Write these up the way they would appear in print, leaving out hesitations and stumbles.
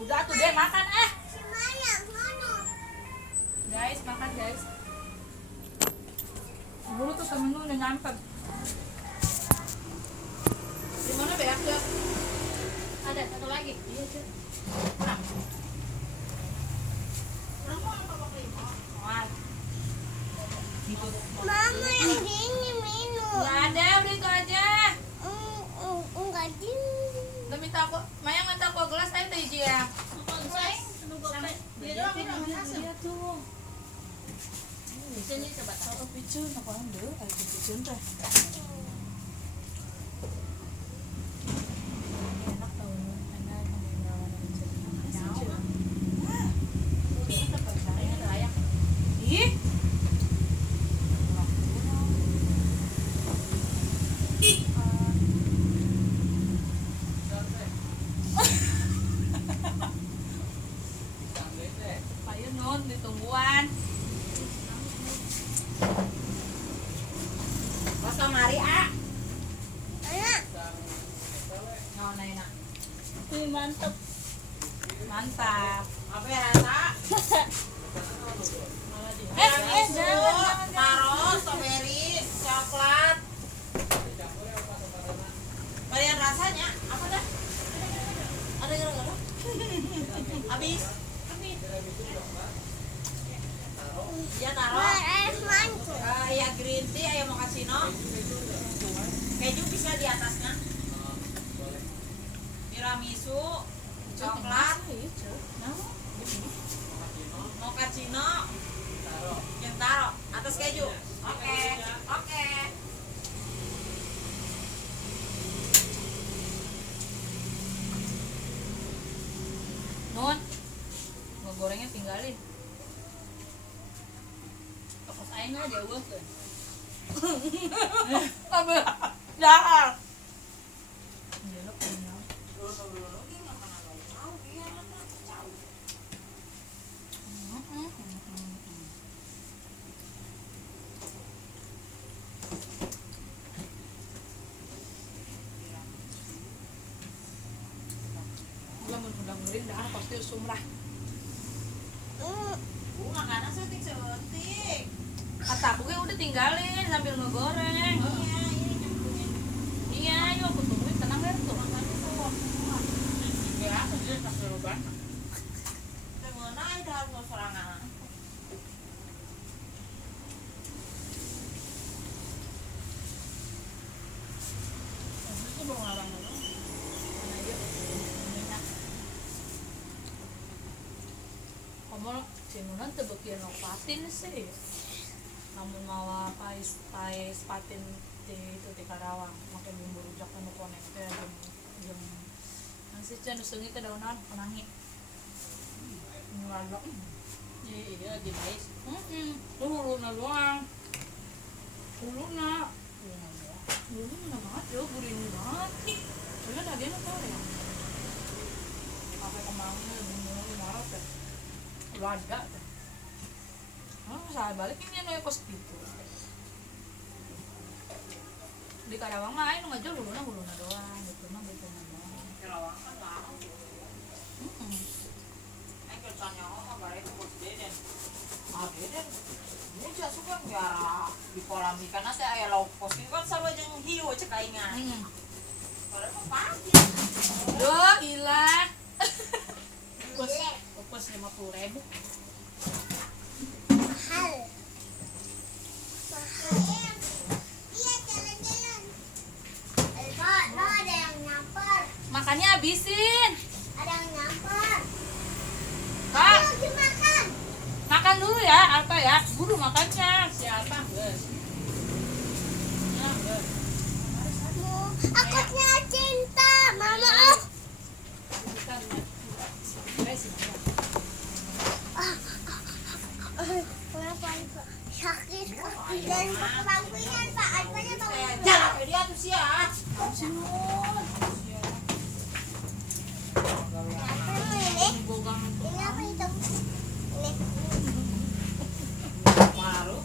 Udah tuh deh makan guys, makan guys. Buru tuh temen lu udah nyampe. Di mana be aku? Ada satu lagi. Iya, Cuk. Kurang. Kurang mau apa pakai? Wah. Mama yang ini minum. Enggak ada, udah itu aja. Enggak ini. Udah minta aku, Maya minta aku gelas ayo teh ya. Dia doang dia tuh. Sini coba tahu picun apa dulu, kayak picun teh. Enak tau, enak ih. Payun nun ditungguan. Pas kamari Anak. Nah, enak. Ini mantap. Mantap. Apa ya rasa? Jangan. Taro, strawberry, coklat. Varian rasanya apa dah? Ada gara-gara? Habis. Iya taro. Es mancung. Ya green tea, ayam mochaccino. Keju bisa di atasnya. Tiramisu, coklat, mochaccino, yang taro atas keju. Oke. Nun, mau gorengnya tinggalin. Kapos aing aja dia eueuh teh. Apa? Jaal. Jelek bener. Udah ngering dah pasti sumrah. Makanan setik-setik. Kata aku kan udah tinggalin sambil ngegoreng. Iya, yuk aku tungguin tenang deh tuh. Ya, dia kasih roban. Mana ada harus sorangan. Itu mau ngawang dulu. Mana aja? Minyak. Kamu cimunan tuh bikin patin sih. Namun mawa pais patin di Karawang makan bumbu rujak anu konek teh jeung nasi cenah seungit teh daunan penangi. Nyuarga. Iya, di mais. Huluna doang. Huluna banget ya, gurih banget. Soalnya tadi enak tau ya. Sampai kemangnya bumbunya marah teh. Keluarga teh. Saya balik ini anu kos gitu. Di Karawang mah anu ngajul huluna doang, gitu mah doang. Karawang kan mahal. Tanya apa bareng bos Deden. Deden. Ini juga suka nggak di kolam ikan nasi ayah lauk pos itu kan sama jeung hiu cek aingna. Padahal mah pagi. Duh, ilah. Pos 50.000. Mahal. Iya, jalan-jalan. No, ada yang nyamper. Makannya habisin. Ada yang nyamper. Kak, Lagi makan. makan dulu ya, apa ya? Buru makannya. Siapa, Gus? Ya, Gus. Akutnya cinta, Mama. Kenapa itu? Sakit kaki dan bangkunya Pak. Apanya bangkunya? Jangan ke dia tuh sia. Apa ini? Ini apa itu? Ini. Baru.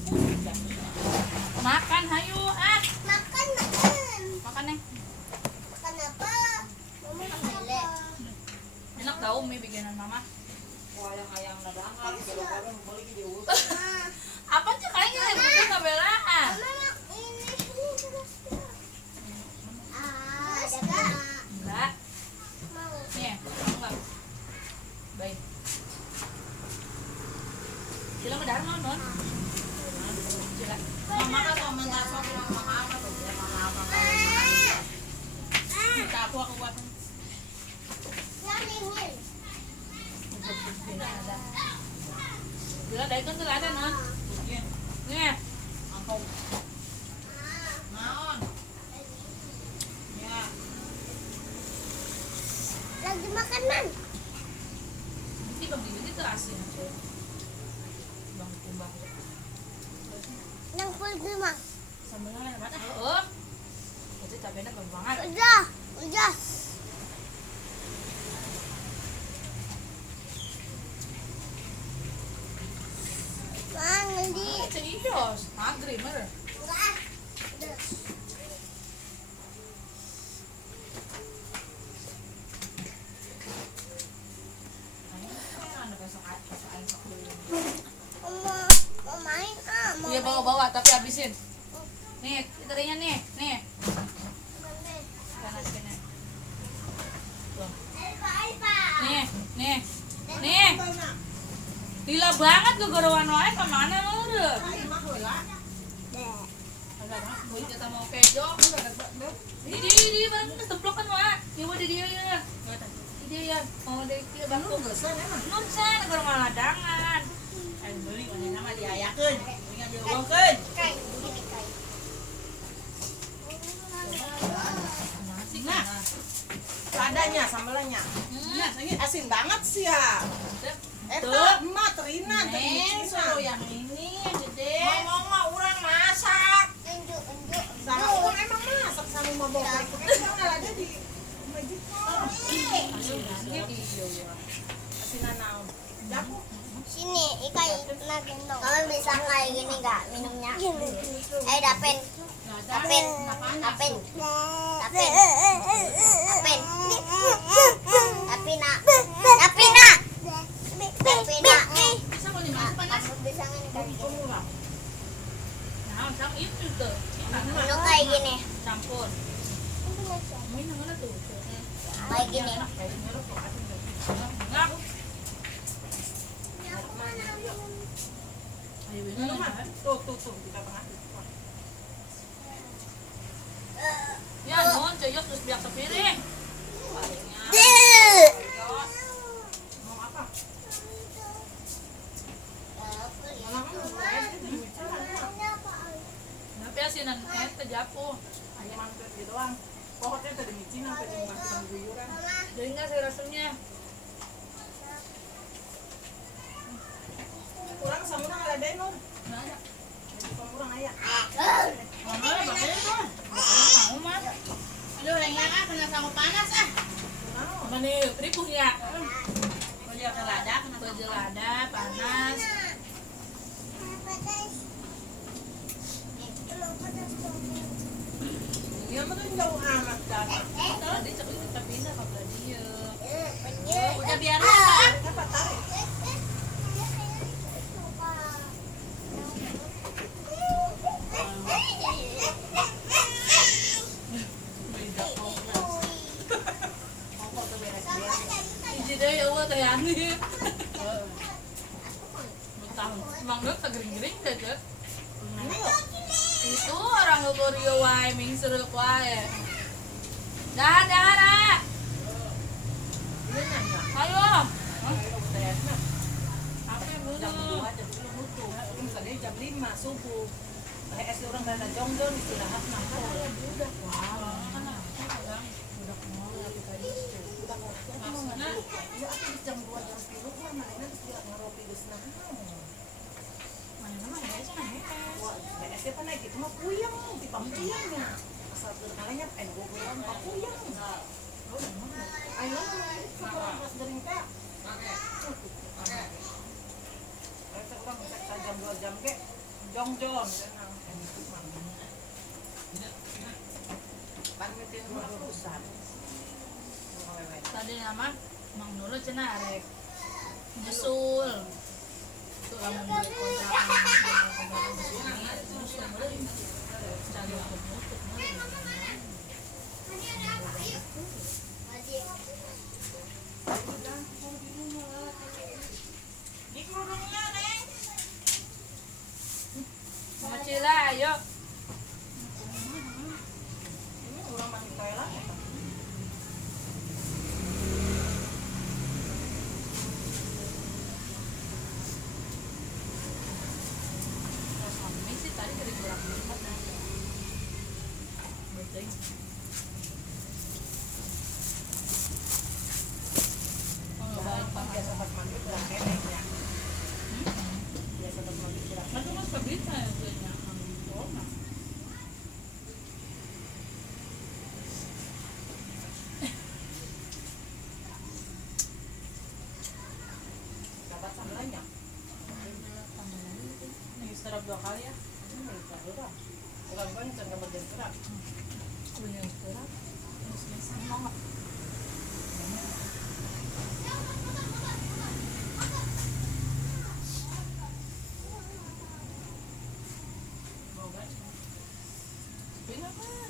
Makan, hayu. Makan. Makan, Neng. Makan apa? Mama makan apa? Enak mie bikinan mama. Wah yang ayam nadangan, kalau beli di jauh. Apa sih kayaknya yang itu kabelaan? Enggak. Nih, enggak. Baik. Sila ke Dharma non. Sila. Mama kan sama nasi mama apa tuh? Mama apa? Minta aku buat. Sila dari kan tuh ada non. Nih. Angkau. Naon? Ya. Lagi makan man. Ini bang Didi itu asin aja. Bang timbang. Nang full mang. Sambelnya enak banget. Oh. Jadi cabenya bang banget. Udah. Mang, hindi. Serius, magri mer. Mau main ah, mau Iya bawa-bawa tapi habisin. Nih, iterinya nih, nih. Kanan sini. Tuh. Nih. Gila banget gue gorowan wae kemana lu udah? Agak banget, gue kita mau kejo. Di barang ketemplokan wae. Ya udah di dia ya. Dia ya, mau deh dia bang tuh. Nun sana gorowan maladangan. Ayo beli mana nama diayakeun. Beli diomongkeun. Nasi Nah. Ladanya, sambelannya. Asin banget sih ya. Eta emak terina suruh yang ini yang gede. Ngomong urang masak. Unjuk. Sama urang emang masak sama mau bawa itu kan ada di majikan. Asinan naon? Jago. Sini, ikai nagendong. Kamu bisa kayak gini nggak minumnya? Dapin. Bisa mau dimasak panas. Kamu bisa nggak kayak gini? Nah, sama itu tuh. Minum kayak gini. Campur. Main yang mana tuh? Kayak gini. Enggak. Ayo Minum mah. Tuh kita tengah. Ya, non, ceyok terus biak sepiring. Mau apa? Mama kan mau di micelan. Tapi asinan ente japu. Ayam mantep gitu doang. Pokoknya tadi micinan tadi masukan guyuran. Jadi enggak sih rasanya. Kurang sama nang ada Nur. Enggak ada. Kurang aya. Mama pakai itu. Mau mah. Aduh, yang kena sama panas ah. Mana ripuh ya? Baju lada kena Baju lada panas. Dia mah tuh jauh amat dah. Tadi cek kita pindah ke dia. Udah biarin. Apa tarik? Jadi ya Allah teh ani. Betah. Emang lu tegering-gering deh, Cek. Itu orang Gogorio wae ming sereup wae. Dah. Ayo. Apa yang belum? Jam 5 subuh. Es orang pada jongjon istirahat nah. Budak wah. Budak mau tapi tadi. Mana? Ya aku di jam 2 jam 10 mah mainan tidak ngaropi geus naon. Mana mah ya sana ya. Wah, es teh naik itu mah puyeng, di pampuyengnya. Asal terkalanya gogoan papuyeng. Ayo sekarang pas gering teh. Kita orang bisa jam 2 jam ke jongjon. Pamitin urusan. Tadi nama Mang Nurul cenah arek nyusul. Tuh lamun beli kontrakan di sini nyusul beli. Cari untuk nutup Di kerudungnya, Neng. Mama Cila, ayo. Ini orang masih toilet ya? Kami sih tadi dari kurang lihat nah. Betul. Oh, baik Pak. Biasa pas mandi udah kenek ya. Biasa pas mandi udah Kan mas keberita ya punya corona. dapat sambelannya. Nih serap 2 kali ya. Bukan banyak kan dapat dari kerap. Punya serap. Terus semangat.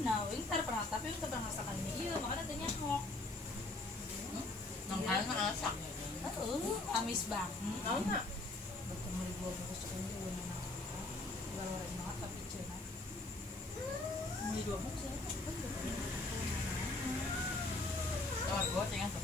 Nah, ini tar pernah tapi itu pernah masakan ini iya makanya tanya kok. Nang kalian masak. Amis banget. Tahu nggak? Betul mari gua bungkus ini gua nana. Gua lari banget tapi cina. Mari 2 bungkus. Oh, gua tinggal tuh.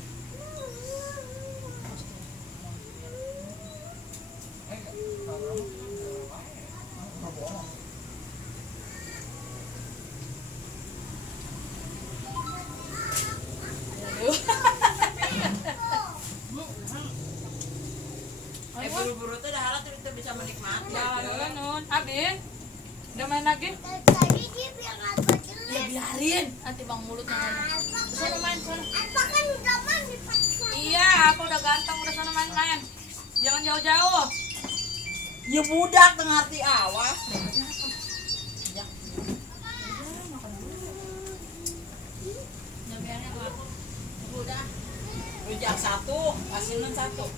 Buru-buru tuh dah harap kita bisa menikmati. Ya, nun. Abi. Udah main lagi? Tadi dia bilang apa Ya jelek. biarin. Nanti bang mulut ngomong. Sana main sana. Apa kan udah mandi paksa. Iya, aku udah ganteng udah sana main-main. Jangan jauh-jauh. Ya budak ngerti awas. Ya. Nyabiannya aku. Udah. Rujak 1, asinan 1.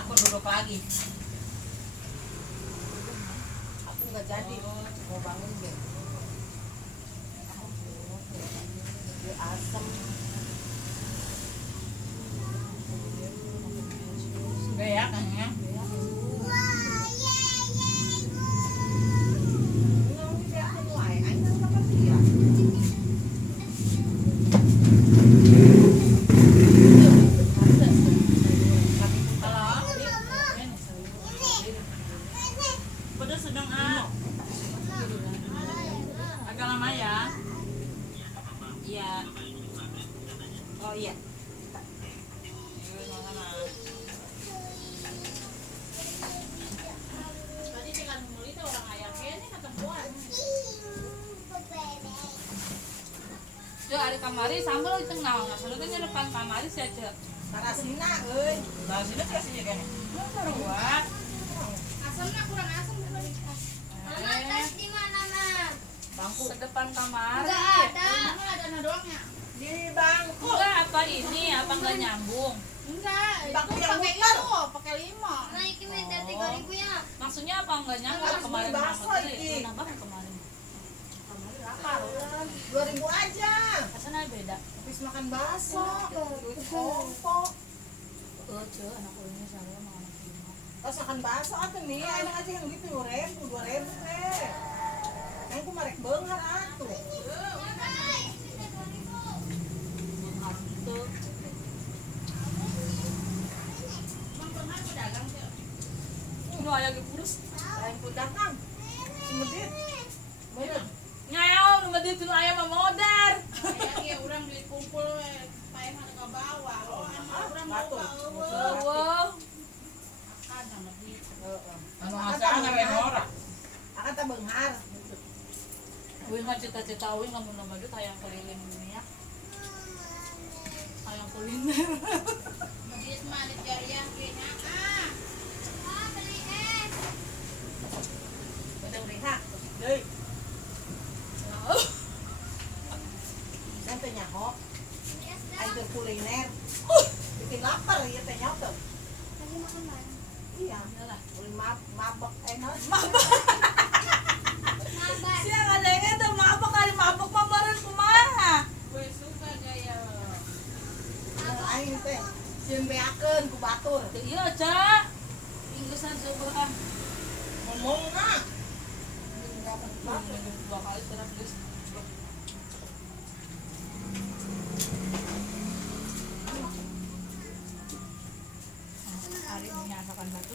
Aku duduk lagi. Aku nggak jadi. Mau bangun deh. Dia asem. Enggak ya kayaknya. Pedas sedang ah. Agak lama ya. Iya. Oh iya. Tadi dengan muli itu orang ayamnya ini ketemuan. Jo ada kamari sambal itu naon. Sebenarnya depan kamari sih aja. Tarasina euy. Tarasina kasihnya kene. Buat. Asamnya kurang asam bener. Mama tes di mana, Ma? Bangku. Sedepan kamari. Enggak ada. Mana ada doangnya? Di bangku. Enggak apa ini apa enggak nyambung? Enggak, Bangku itu yang pakai muter. itu, pakai 5. Nah, ini minta 3.000 ya. Maksudnya apa enggak nyambung Harus kemarin beli bakso Mama ini. beli. Nambah kemarin. Berapa? 2.000 aja. Rasanya beda. Habis makan bakso. Duit kongkong. Ce, anak kulinya saya sama anak lima. Pas makan bakso atau nih, enak aja yang gitu 1.000, 2.000 teh. Yang ku marek beunghar atuh. Itu nu aya ge kurus. Lain ku dagang. Semedit. Bener. Nyaon nu mah dieu aya mah modar. Ya urang duit kumpul we, pae mah ka bawah. Oh, urang mau Batu. Eueuh. kan sama duit. Anu ngasana we norak. Akan teh beunghar. Wih mah cita-cita wih lamun nambah duit hayang keliling dunia. Hayang kuliner. Duit mah dijariah ge nya. Ah, Oh, beli es. Bedeng rihak. Deui. Oh. Mabak Mabar. Siya nga lang ito, mabak kali mabak mabaran kumaha. Gue suka gaya. Mabar. Teh, simbeakeun ku batur. Iya, Cak. Inggesan sobra. Ngomong na. Dua kali terus guys. Hari ini asakan batu,